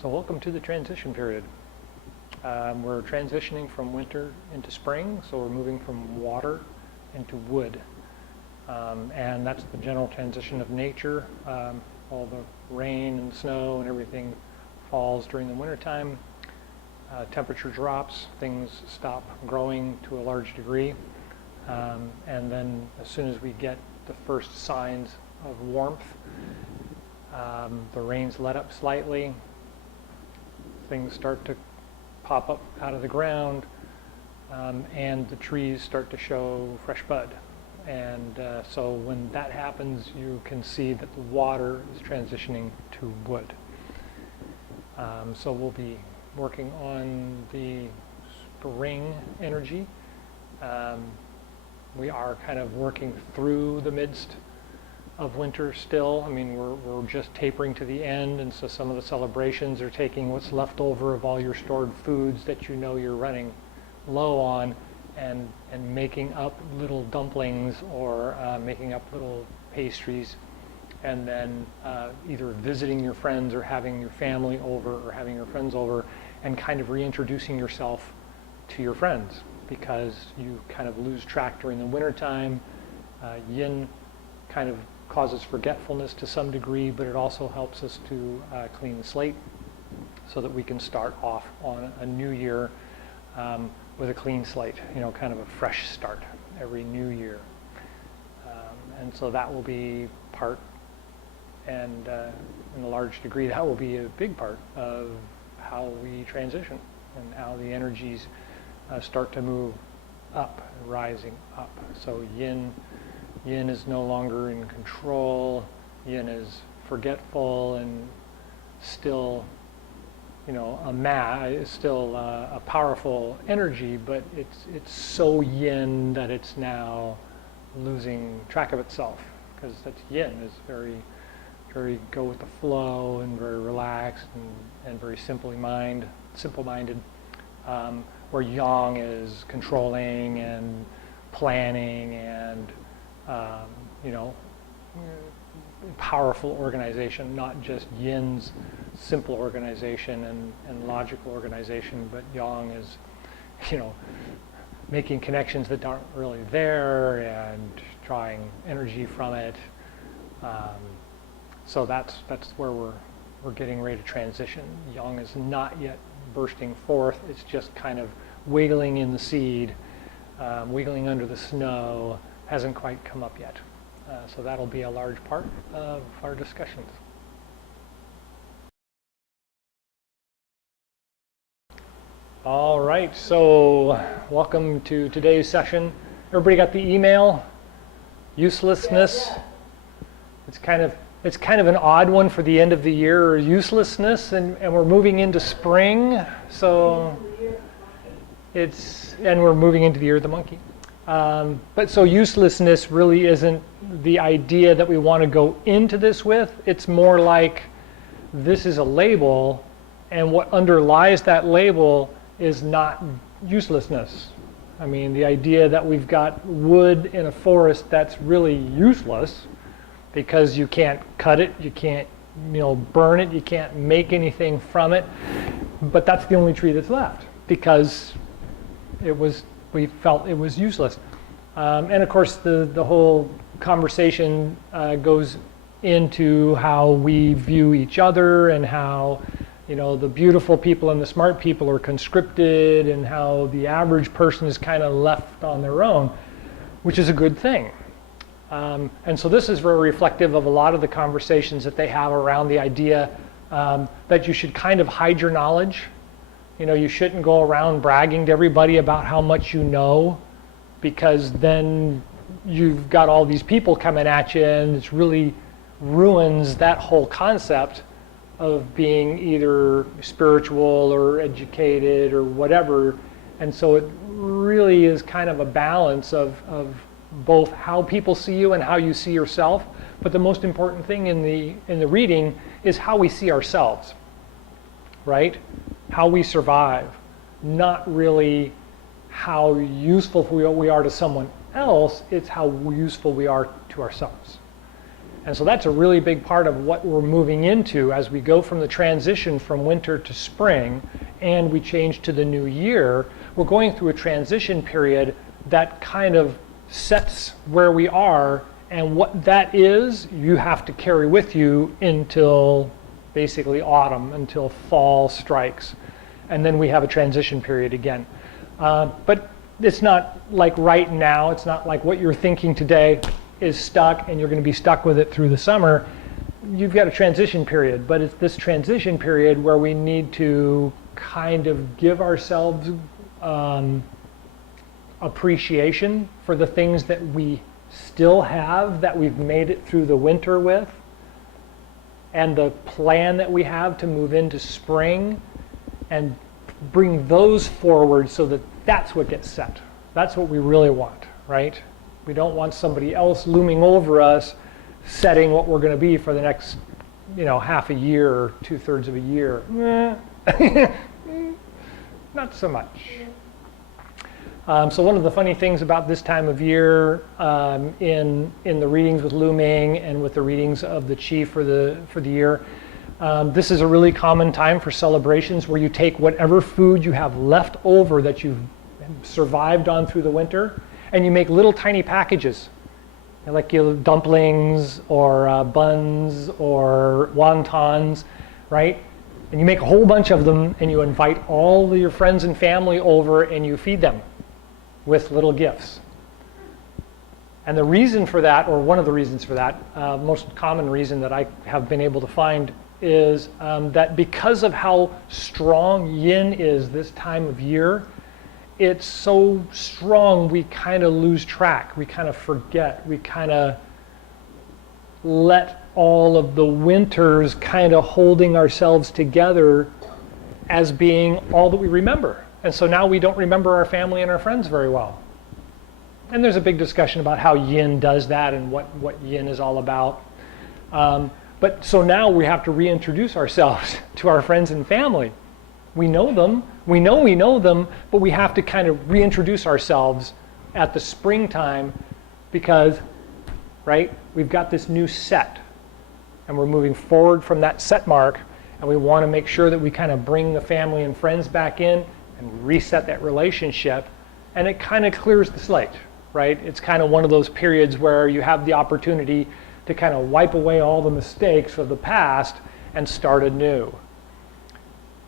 So welcome to the transition period. We're transitioning from winter into spring, so we're moving from water into wood. And that's the general transition of nature. All the rain and snow and everything falls during the wintertime. Temperature drops, things stop growing to a large degree. And then as soon as we get the first signs of warmth, the rains let up slightly, things start to pop up out of the ground, and the trees start to show fresh bud. And so when that happens, you can see that the water is transitioning to wood. So we'll be working on the spring energy. We are kind of working through the midst of winter still. I mean, we're just tapering to the end, and so some of the celebrations are taking what's left over of all your stored foods that you know you're running low on, and making up little dumplings or making up little pastries, and then either visiting your friends or having your family over or having your friends over, and kind of reintroducing yourself to your friends, because you kind of lose track during the wintertime. Yin kind of causes forgetfulness to some degree, but it also helps us to clean the slate so that we can start off on a new year with a clean slate, kind of a fresh start every new year. And so that will be part, and in a large degree, that will be a big part of how we transition and how the energies start to move up, rising up. So yin is no longer in control. Yin is forgetful and still, it's still a powerful energy, but it's so yin that it's now losing track of itself, because that's yin is very, very go with the flow and very relaxed and very simple-minded, where yang is controlling and planning and powerful organization, not just yin's simple organization and logical organization, but yang is, making connections that aren't really there and drawing energy from it. So that's where we're getting ready to transition. Yang is not yet bursting forth. It's just kind of wiggling in the seed, wiggling under the snow, hasn't quite come up yet. So that'll be a large part of our discussions. All right, so welcome to today's session. Everybody got the email? Uselessness. It's kind of an odd one for the end of the year, uselessness, and we're moving into spring. So and we're moving into the year of the monkey. But so uselessness really isn't the idea that we want to go into this with. It's more like this is a label, and what underlies that label is not uselessness. I mean, the idea that we've got wood in a forest that's really useless because you can't cut it, you can't burn it, you can't make anything from it, but that's the only tree that's left because we felt it was useless. And of course the whole conversation goes into how we view each other and how the beautiful people and the smart people are conscripted, and how the average person is kind of left on their own, which is a good thing. And so this is very reflective of a lot of the conversations that they have around the idea that you should kind of hide your knowledge. You shouldn't go around bragging to everybody about how much you know, because then you've got all these people coming at you, and it really ruins that whole concept of being either spiritual or educated or whatever. And so it really is kind of a balance of both how people see you and how you see yourself. But the most important thing in the reading is how we see ourselves, right? How we survive, not really how useful we are to someone else. It's how useful we are to ourselves. And so that's a really big part of what we're moving into as we go from the transition from winter to spring and we change to the new year. We're going through a transition period that kind of sets where we are, and what that is, you have to carry with you until basically autumn, until fall strikes. And then we have a transition period again. But it's not like right now, it's not like what you're thinking today is stuck and you're going to be stuck with it through the summer. You've got a transition period, but it's this transition period where we need to kind of give ourselves appreciation for the things that we still have, that we've made it through the winter with, and the plan that we have to move into spring, and bring those forward so that that's what gets set. That's what we really want, right? We don't want somebody else looming over us setting what we're going to be for the next, half a year or 2/3 of a year. Not so much. So one of the funny things about this time of year in the readings with Lu Ming and with the readings of the Chi for the year, this is a really common time for celebrations where you take whatever food you have left over that you've survived on through the winter, and you make little tiny packages, like dumplings or buns or wontons, right? And you make a whole bunch of them, and you invite all of your friends and family over, and you feed them with little gifts. And the reason for that, or one of the reasons for that, most common reason that I have been able to find, is that because of how strong yin is this time of year, it's so strong we kind of lose track, we kind of forget, we kind of let all of the winters kind of holding ourselves together as being all that we remember. And so now we don't remember our family and our friends very well. And there's a big discussion about how yin does that and what yin is all about. But so now we have to reintroduce ourselves to our friends and family. We know them, we know them, but we have to kind of reintroduce ourselves at the springtime because, right, we've got this new set and we're moving forward from that set mark, and we want to make sure that we kind of bring the family and friends back in and reset that relationship, and it kind of clears the slate, right? It's kind of one of those periods where you have the opportunity to kind of wipe away all the mistakes of the past and start anew.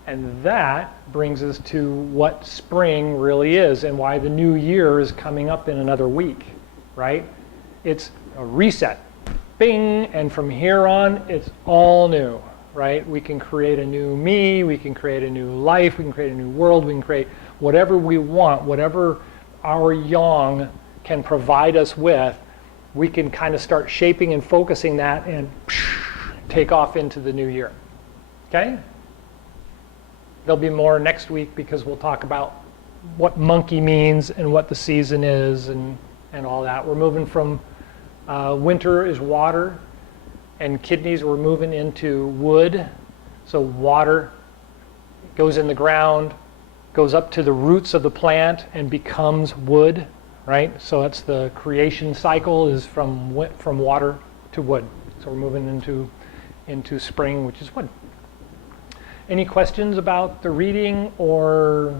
And that brings us to what spring really is and why the new year is coming up in another week, right? It's a reset, bing, and from here on, it's all new, right? We can create a new me, we can create a new life, we can create a new world, we can create whatever we want, whatever our yang can provide us with, we can kind of start shaping and focusing that and take off into the new year, okay? There'll be more next week because we'll talk about what monkey means and what the season is and all that. We're moving from winter is water, and kidneys we're moving into wood. So water goes in the ground, goes up to the roots of the plant and becomes wood, right? So that's the creation cycle is from water to wood. So we're moving into spring, which is wood. Any questions about the reading or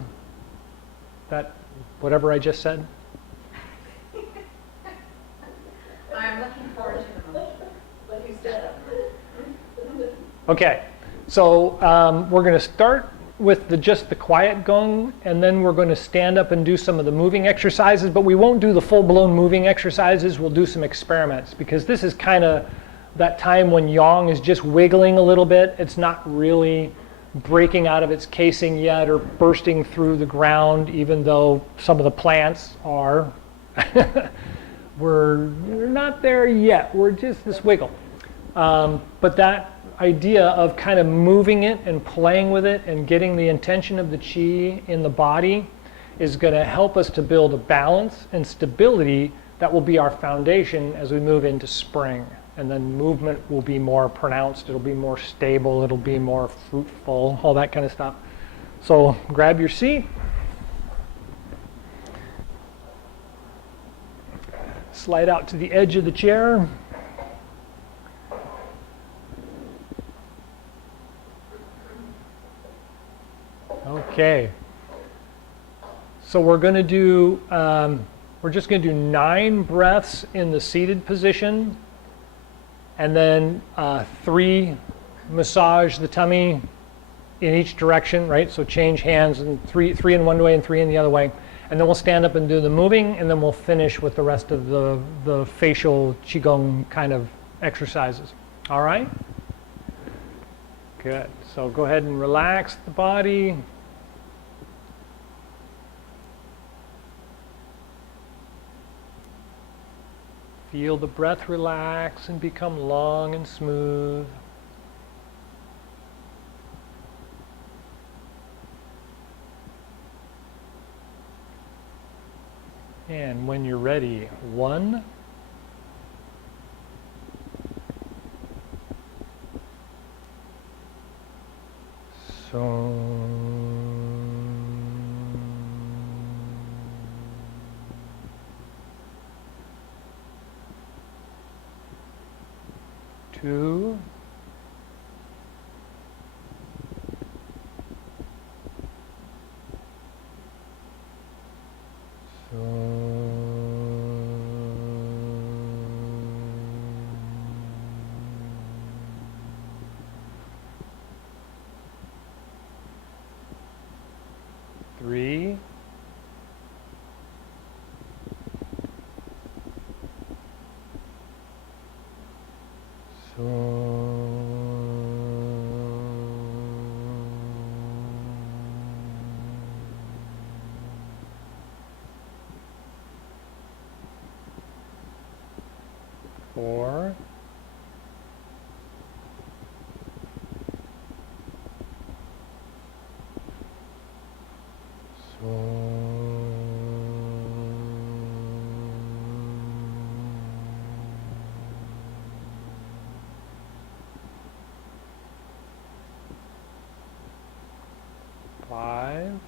that whatever I just said? I'm looking forward to what you said. Okay, so we're going to start with just the quiet gung, and then we're going to stand up and do some of the moving exercises, but we won't do the full-blown moving exercises. We'll do some experiments because this is kind of that time when yang is just wiggling a little bit. It's not really breaking out of its casing yet or bursting through the ground, even though some of the plants are. We're not there yet. We're just this wiggle. But that idea of kind of moving it and playing with it and getting the intention of the chi in the body is going to help us to build a balance and stability that will be our foundation as we move into spring. And then movement will be more pronounced, it'll be more stable, it'll be more fruitful, all that kind of stuff. So grab your seat. Slide out to the edge of the chair. Okay. So we're going to do, we're just going to do 9 breaths in the seated position, and then 3 massage the tummy in each direction, right? So change hands, and three in one way and 3 in the other way. And then we'll stand up and do the moving, and then we'll finish with the rest of the facial Chi Gung kind of exercises. All right? Good. So go ahead and relax the body. Feel the breath relax and become long and smooth. And when you're ready, 1, 2, 3, 4, 5,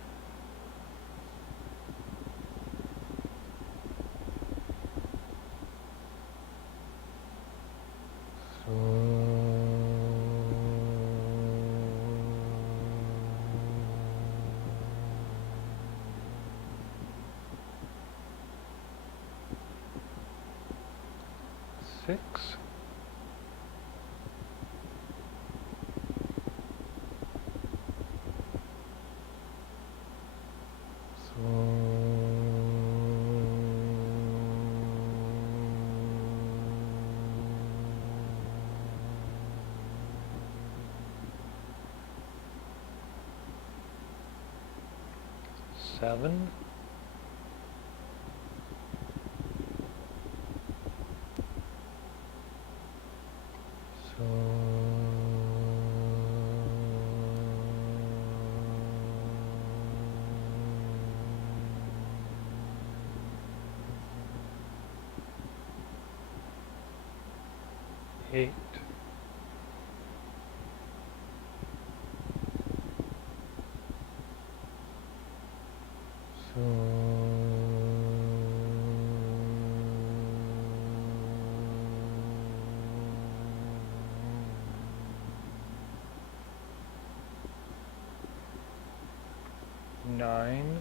6, 7, 8, 9,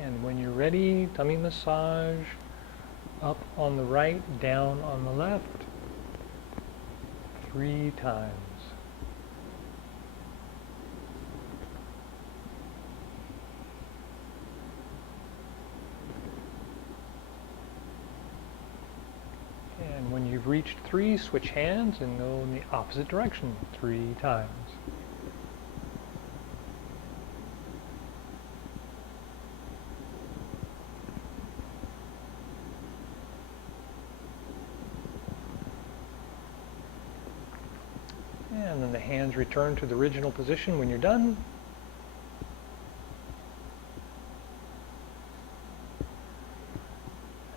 'And when you're ready, tummy massage, up on the right, down on the left, 3 times. And when you've reached 3, switch hands and go in the opposite direction 3 times. And then the hands return to the original position when you're done.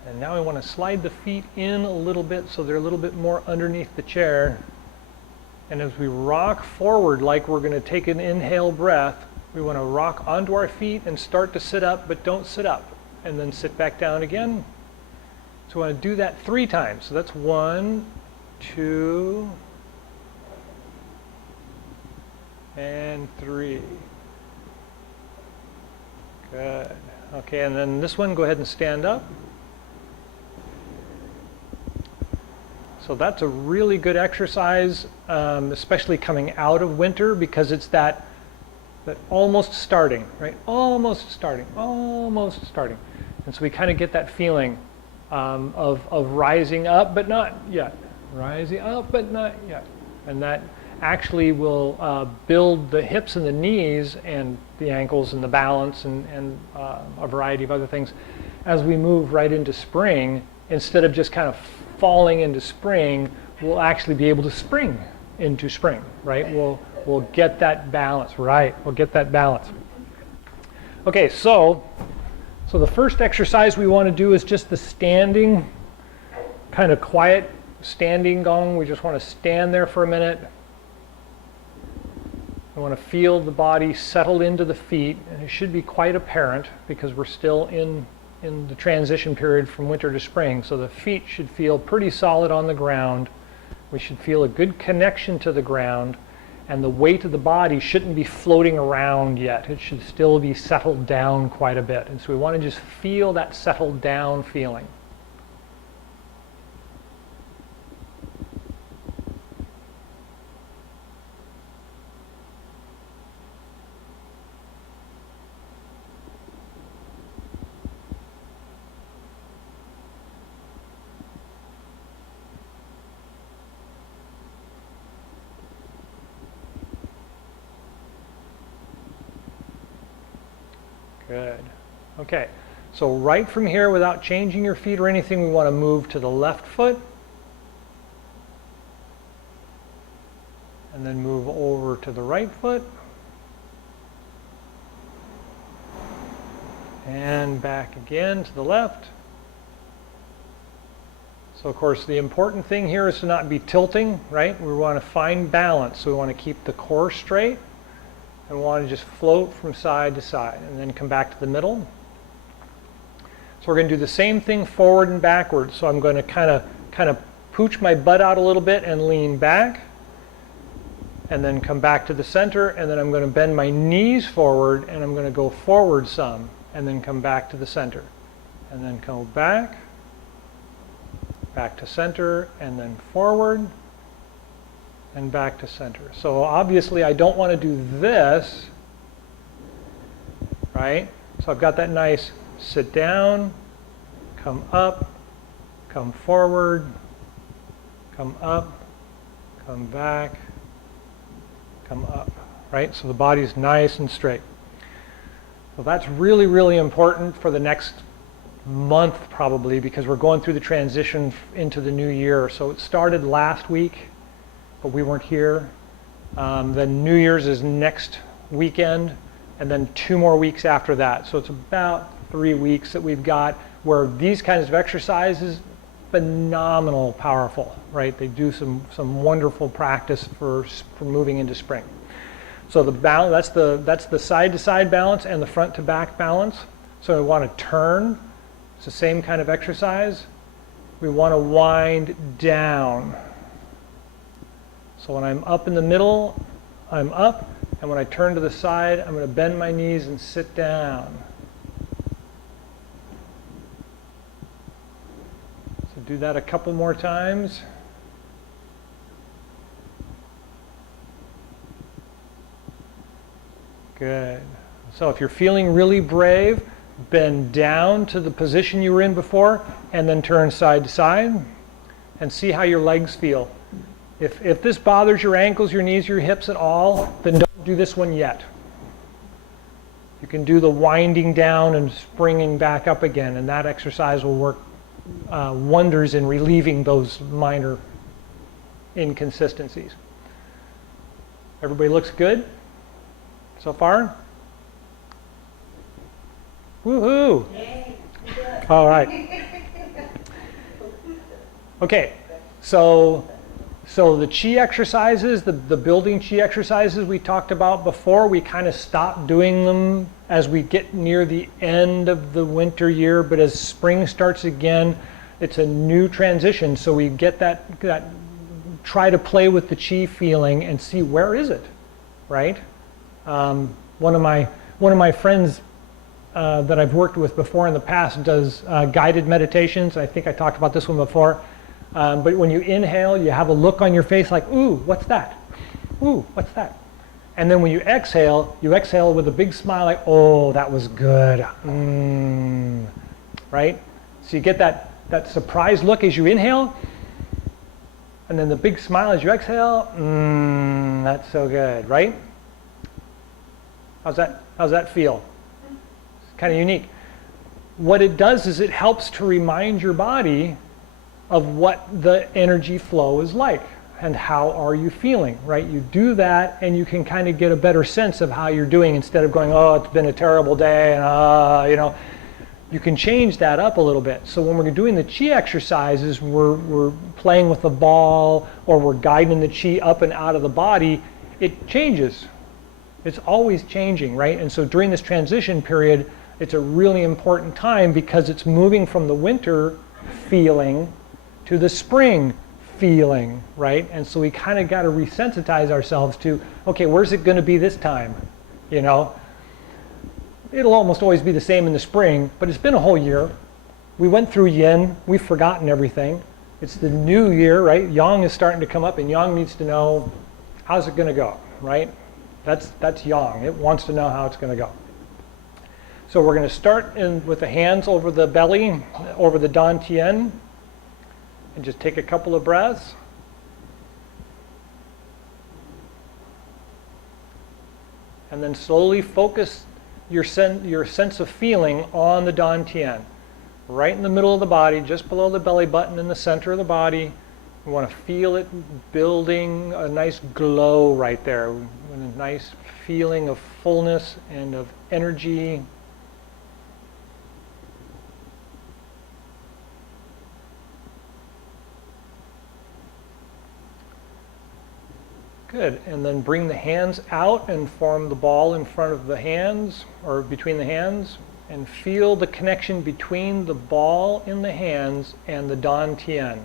And now I want to slide the feet in a little bit so they're a little bit more underneath the chair. And as we rock forward like we're going to take an inhale breath, we want to rock onto our feet and start to sit up, but don't sit up. And then sit back down again. So we want to do that 3 times. So that's 1, 2, and 3. Good. Okay, and then this one, go ahead and stand up. So that's a really good exercise, especially coming out of winter, because it's that almost starting, right? Almost starting, almost starting. And so we kind of get that feeling of rising up, but not yet. Rising up, but not yet. And that actually will build the hips and the knees and the ankles and the balance and a variety of other things as we move right into spring. Instead of just kind of falling into spring, we'll actually be able to spring into spring, right? We'll get that balance, right? We'll get that balance. Okay, so the first exercise we want to do is just the standing, kind of quiet standing gong. We just want to stand there for a minute. I want to feel the body settled into the feet, and it should be quite apparent because we're still in the transition period from winter to spring. So the feet should feel pretty solid on the ground. We should feel a good connection to the ground, and the weight of the body shouldn't be floating around yet. It should still be settled down quite a bit. And so we want to just feel that settled down feeling. Good. Okay, so right from here, without changing your feet or anything, we want to move to the left foot. And then move over to the right foot. And back again to the left. So of course the important thing here is to not be tilting, right? We want to find balance. So we want to keep the core straight. And we want to just float from side to side and then come back to the middle. So we're going to do the same thing forward and backwards. So I'm going to kind of pooch my butt out a little bit and lean back. And then come back to the center, and then I'm going to bend my knees forward, and I'm going to go forward some, and then come back to the center. And then go back to center, and then forward, and back to center. So obviously I don't want to do this, right? So I've got that nice sit down, come up, come forward, come up, come back, come up, right? So the body's nice and straight. So that's really, really important for the next month probably, because we're going through the transition into the new year. So it started last week, but we weren't here. Then New Year's is next weekend, and then 2 more weeks after that. So it's about 3 weeks that we've got where these kinds of exercises, phenomenal powerful, right? They do some wonderful practice for moving into spring. So the balance, that's the side-to-side balance and the front-to-back balance. So we want to turn. It's the same kind of exercise. We want to wind down. So when I'm up in the middle, I'm up, and when I turn to the side, I'm going to bend my knees and sit down. So do that a couple more times. Good. So if you're feeling really brave, bend down to the position you were in before, and then turn side to side, and see how your legs feel. If this bothers your ankles, your knees, your hips at all, then don't do this one yet. You can do the winding down and springing back up again, and that exercise will work wonders in relieving those minor inconsistencies. Everybody looks good so far? Woohoo! Yay. All right. Okay, so the chi exercises, the building chi exercises we talked about before, we kind of stop doing them as we get near the end of the winter year, but as spring starts again, it's a new transition. So we get that try to play with the chi feeling and see where is it, right? One of my friends that I've worked with before in the past does guided meditations. I think I talked about this one before. But when you inhale, you have a look on your face like, ooh, what's that? Ooh, what's that? And then when you exhale with a big smile like, oh, that was good. Right? So you get that surprised look as you inhale, and then the big smile as you exhale. That's so good, right? How's that feel? It's kind of unique. What it does is it helps to remind your body of what the energy flow is like and how are you feeling, right? You do that and you can kind of get a better sense of how you're doing instead of going, oh, it's been a terrible day, and you can change that up a little bit. So when we're doing the chi exercises, we're playing with the ball or we're guiding the chi up and out of the body, it changes. It's always changing, right? And so during this transition period, it's a really important time because it's moving from the winter feeling to the spring feeling, right? And so we kind of got to resensitize ourselves to, okay, where's it going to be this time? It'll almost always be the same in the spring, but it's been a whole year. We went through yin, we've forgotten everything. It's the new year, right? Yang is starting to come up and Yang needs to know, how's it going to go, right? That's Yang. It wants to know how it's going to go. So we're going to start with the hands over the belly, over the dantian. And just take a couple of breaths. And then slowly focus your sense of feeling on the dantian. Right in the middle of the body, just below the belly button in the center of the body. We want to feel it building a nice glow right there. A nice feeling of fullness and of energy. Good, and then bring the hands out and form the ball in front of the hands, or between the hands, and feel the connection between the ball in the hands and the dantian.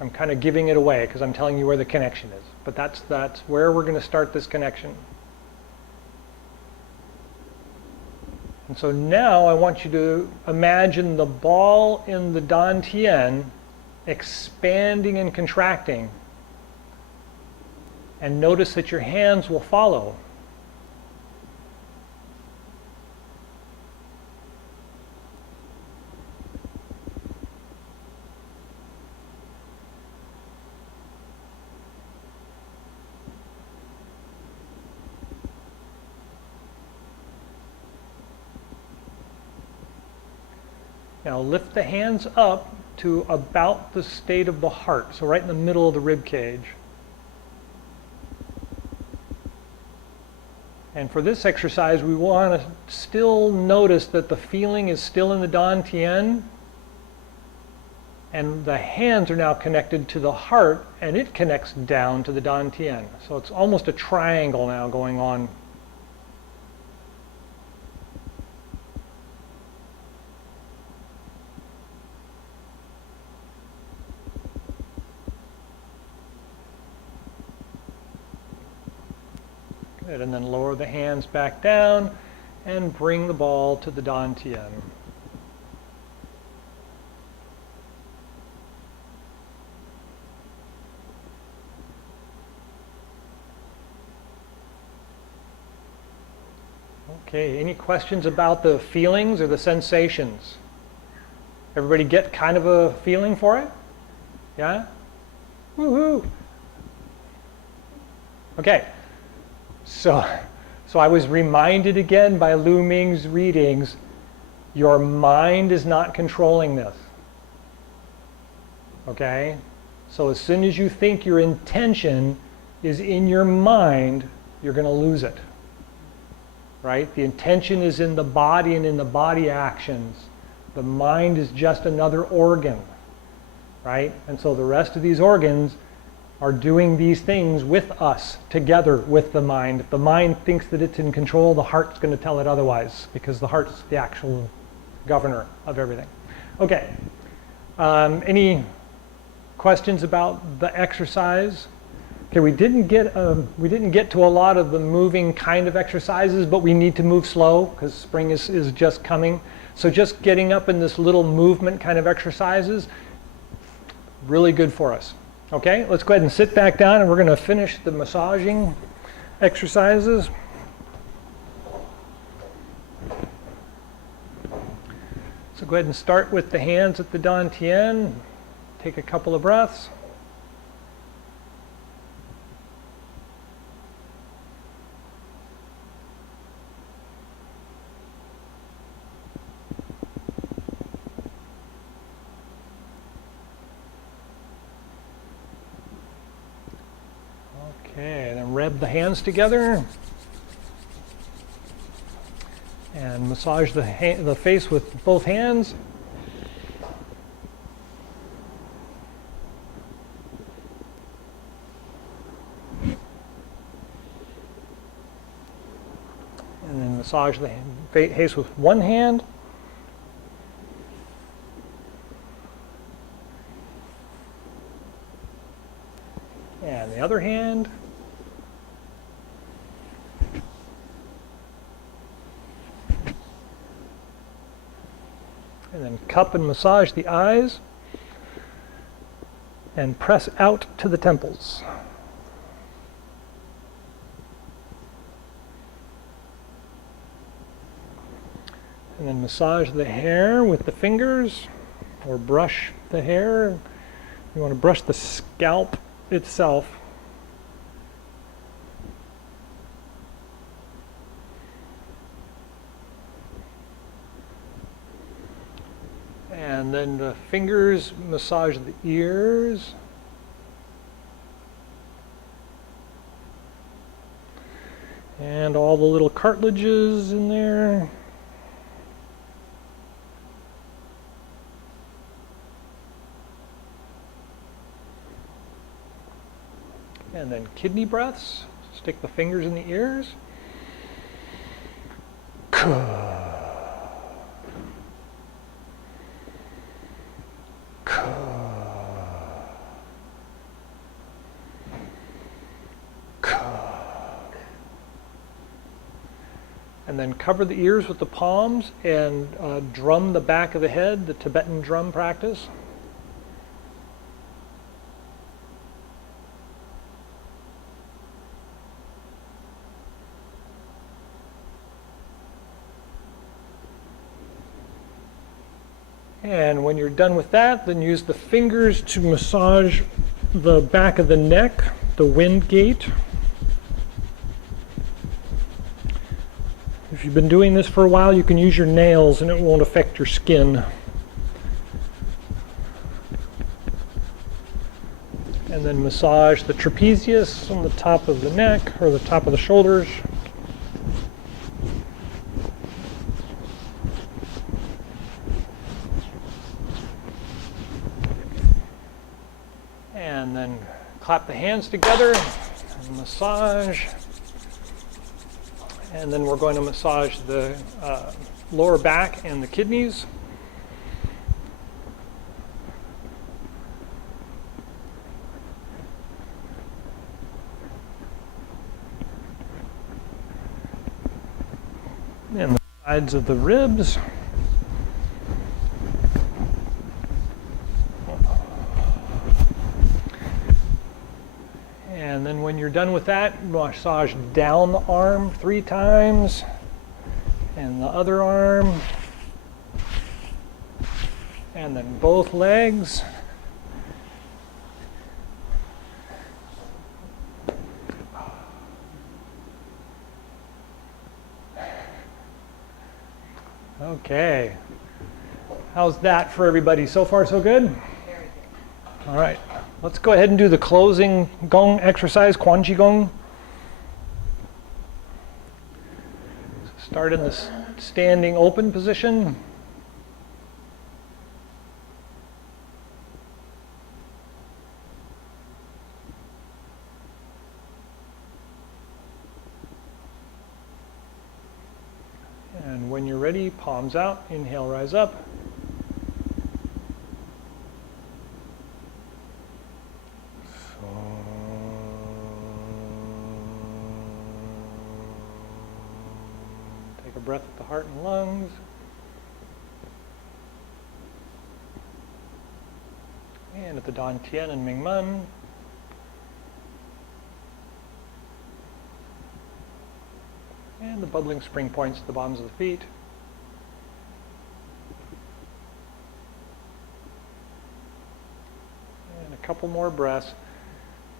I'm kind of giving it away because I'm telling you where the connection is, but that's where we're going to start this connection. And so now I want you to imagine the ball in the dantian expanding and contracting, and notice that your hands will follow. Now lift the hands up to about the state of the heart, so right in the middle of the rib cage. And for this exercise, we want to still notice that the feeling is still in the dantian, and the hands are now connected to the heart, and it connects down to the dantian. So it's almost a triangle now going on. Good, and then lower the hands back down and bring the ball to the dantian. Okay, any questions about the feelings or the sensations? Everybody get kind of a feeling for it? Yeah? Woohoo! Okay. So I was reminded again by Lu Ming's readings, your mind is not controlling this. Okay? So as soon as you think your intention is in your mind, you're going to lose it. Right? The intention is in the body and in the body actions. The mind is just another organ, right? And so the rest of these organs are doing these things with us, together with the mind. If the mind thinks that it's in control, the heart's going to tell it otherwise, because the heart's the actual governor of everything. Okay. Any questions about the exercise? Okay, we didn't get to a lot of the moving kind of exercises, but we need to move slow because spring is just coming. So just getting up in this little movement kind of exercises, really good for us. Okay, let's go ahead and sit back down and we're going to finish the massaging exercises. So go ahead and start with the hands at the dantian. Take a couple of breaths. Okay, then rub the hands together and massage the face with both hands. And then massage the face with one hand. And the other hand. And then cup and massage the eyes. And press out to the temples. And then massage the hair with the fingers, or brush the hair. You want to brush the scalp itself. And then the fingers massage the ears. And all the little cartilages in there. And then kidney breaths. Stick the fingers in the ears. And then cover the ears with the palms and drum the back of the head, the Tibetan drum practice. And when you're done with that, then use the fingers to massage the back of the neck, the wind gate. If you've been doing this for a while, you can use your nails and it won't affect your skin. And then massage the trapezius on the top of the neck or the top of the shoulders. And then clap the hands together and massage. And then we're going to massage the lower back and the kidneys. And the sides of the ribs. And then when you're done with that, massage down the arm 3 times, and the other arm, and then both legs. Okay. How's that for everybody? So far, so good? Very good. All right. Let's go ahead and do the closing gong exercise, Chi Gung. Start in the standing open position. ready, palms out, inhale, rise up. Take a breath at the heart and lungs. And at the Dan Tian and Ming Men. And the bubbling spring points at the bottoms of the feet. And a couple more breaths.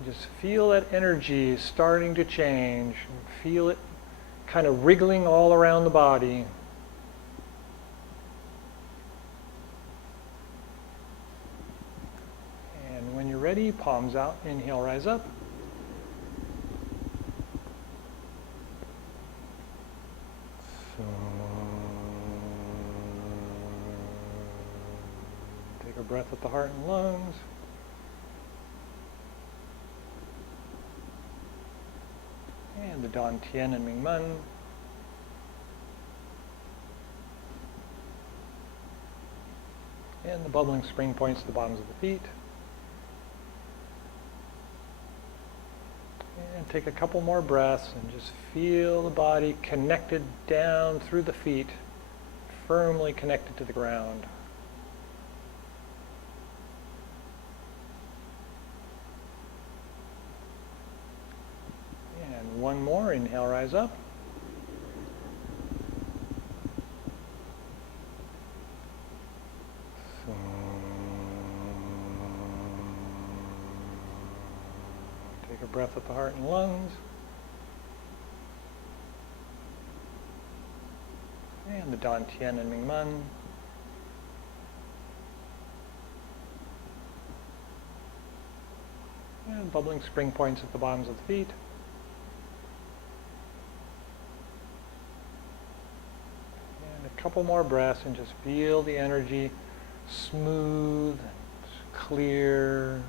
Just feel that energy starting to change. Feel it kind of wriggling all around the body. And when you're ready, palms out, inhale, rise up. Take a breath at the heart and lungs. And the Dan Tian and Ming Men. And the bubbling spring points at the bottoms of the feet. And take a couple more breaths and just feel the body connected down through the feet, firmly connected to the ground. And one more, inhale, rise up. Take a breath at the heart and lungs. And the Dan Tian and Ming Men. And bubbling spring points at the bottoms of the feet. And a couple more breaths and just feel the energy smooth and clear.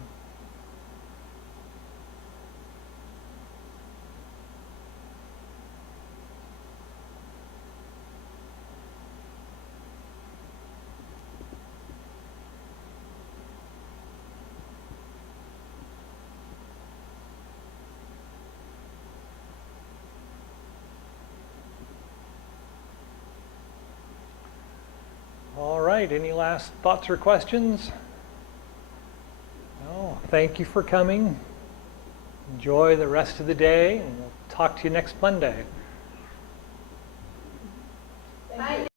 All right, any last thoughts or questions? No, thank you for coming. Enjoy the rest of the day, and we'll talk to you next Monday. Thank you.